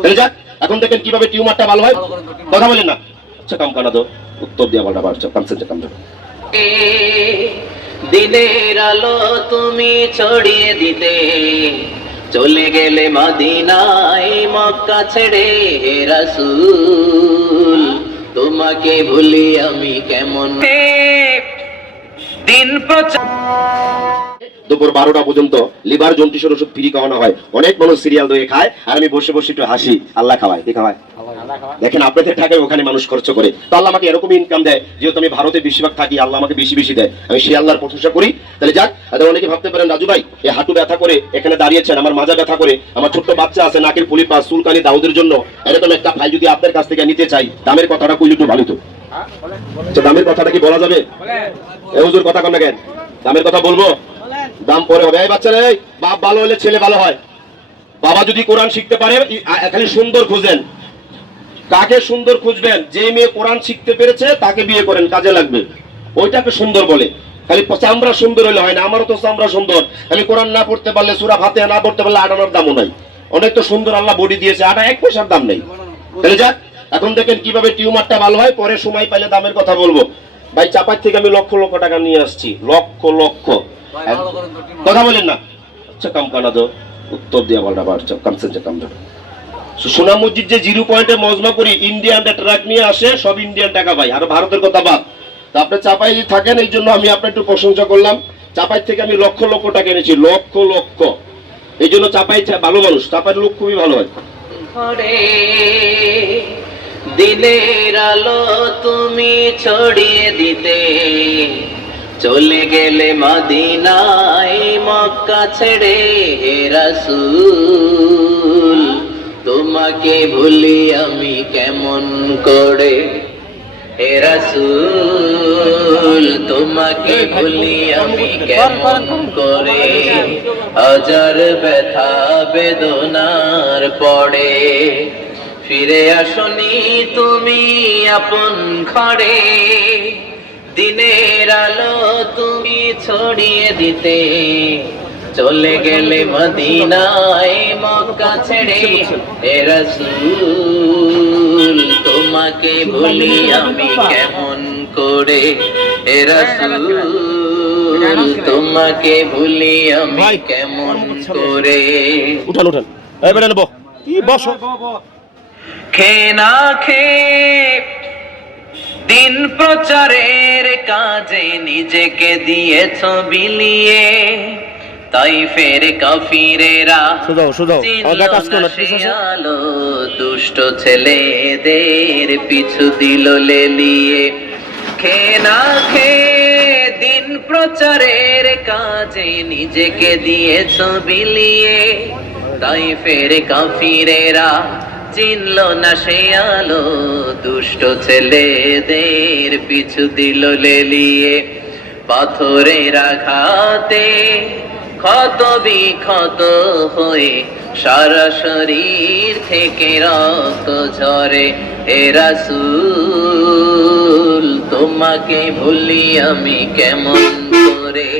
তাহলে যাক, এখন দেখেন কিভাবে টিউমারটা ভালো হয়। কথা বলেন না, আচ্ছা কাম কানা দো, উত্তর দিয়া বলটা বাড়ছে কামসে কাম দো। দিনের আলো তুমি ছড়িয়ে দিতে চলে গেলে মদিনায় মক্কা ছেড়ে হে রাসূল তোমাকে ভুলি আমি কেমন দিন প্রচার দুপুর 12টা পর্যন্ত লিভার জন্ডিসের ওষুধ ফ্রি খাওয়ানো হয়। অনেক মানুষ সিরিয়াল দয়ে খায় আর আমি বসে বসে একটু হাসি। আল্লাহ খাওয়ায়, কি খাওয়ায়? দেখেন আপনাদের টাকায় ওখানে মানুষ খরচ করে, তো আল্লাহ আমাকে এরকম ইনকাম দেয়, যেহেতু আমি ভারতে বেশিরভাগ থাকি, আল্লাহ আমাকে বেশি বেশি দেয়, আমি সেই আল্লাহর প্রশংসা করি। তাহলে যাক, অনেকে ভাবতে পারেন রাজু ভাই এই হাঁটু ব্যথা করে এখানে দাঁড়িয়েছেন, আমার মাজা ব্যথা করে, আমার ছোট্ট বাচ্চা আছে নাকের পুলি পাস চুলকানি দাউদের জন্য এরকম একটা ফাইল যদি আপনার কাছ থেকে নিতে চাই, দামের কথাটা কইলে একটু ভালো তো। দামের কথাটা কি বলা যাবে? এই হুজুর কথা কন না কেন? দামের কথা বলবো, দাম পরে হবে। এই বাচ্চারা, এই বাপ ভালো হলে ছেলে ভালো হয়। বাবা যদি কোরআন শিখতে পারে, খালি সুন্দর খুঁজেন। কাকে সুন্দর খুঁজবেন? যে মেয়ে কোরআন শিখতে পেরেছে তাকে বিয়ে করেন, কাজে লাগবে। ওইটাকে সুন্দর বলে। খালি চামড়া সুন্দর হলে হয় না। আমারও তো চামড়া সুন্দর, আমি কোরআন না পড়তে পারলে, সূরা ফাতিহা না পড়তে পারলে আটানোর দামও নাই। অনেক তো সুন্দর আল্লাহ বডি দিয়েছে, আটা 1 পয়সার দাম নেই। তাহলে যাক, এখন দেখেন কিভাবে টিউমারটা ভালো হয়, পরে সময় পাইলে দামের কথা বলবো। ভাই চাপাই থেকে আমি লক্ষ লক্ষ টাকা নিয়ে আসছি, লক্ষ লক্ষ। কথা বলেন না, আচ্ছা কাম কানা দো, উত্তর দিয়া বলটা বাড়ছে কামসে কাম দো। সোনা মসজিদ যে 0 পয়েন্টে মজমা করি, ইন্ডিয়ান ট্রাক নিয়ে আসে, সব ইন্ডিয়ান টাকা ভাই, আর ভারতের কথা বাদ। তা আপনি চাপাই থাকেন, এই জন্য আমি আপনার একটু প্রশংসা করলাম। চাপাই থেকে আমি লক্ষ লক্ষ টাকা এনেছি, লক্ষ লক্ষ। এই জন্য চাপাই ভালো মানুষ, চাপাই লোক খুবই ভালো হয়। দিনের আলো তুমি ছড়িয়ে দিতে চলে গেলে মদিনায় মক্কা ছেড়ে হে রাসূল তোমাকে ভুলি আমি কেমন করে হে রাসূল তোমাকে ভুলি আমি কেমন করে হাজার ব্যথা বেদনার পড়ে ফিরে আসনি তুমি আপন ঘরে দিনের আলো তুমি ছড়িয়ে দিতে চলে গেলে মদিনায় মক্কা ছেড়ে হে রাসূল তোমাকে ভুলি আমি কেমন করে হে রাসূল তোমাকে ভুলি আমি কেমন করে। উঠান উঠান, এই বেটা নেবো কি বসো। খেয়ে না খেয়ে দিন প্রচারের কাজে নিজেকে দিয়েছ বিলিয়ে তাইফের কাফিরেরা আলো দুষ্ট ছেলেদের পিছু দিল লেলিয়ে। খেয়ে না খেয়ে দিন প্রচারের কাজে নিজেকে দিয়েছ বিলিয়ে তাইফের কাফিরেরা চিনল না সে আলো দুষ্ট ছেলেদের পিছু দিল লেলিয়ে। পাথরের আঘাতে ক্ষত বিক্ষত হয়ে সারা শরীর থেকে রক্ত ঝরে হে রাসূল তোমাকে ভুলি আমি কেমন করে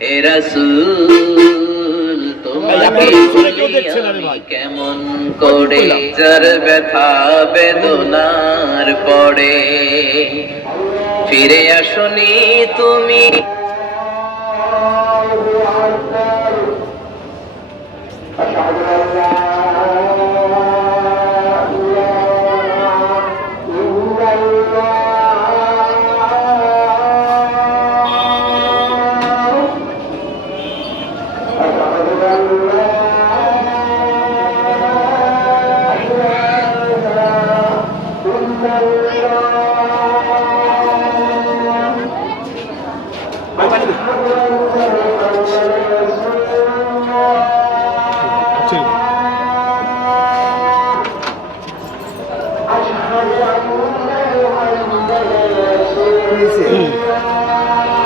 হে রাসূল তোমাকে ভুলি আমি কেমন করে যার ব্যথা বেদনার পড়ে ফিরে আসনি তুমি।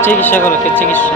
চিকিৎসা করো, চিকিৎসা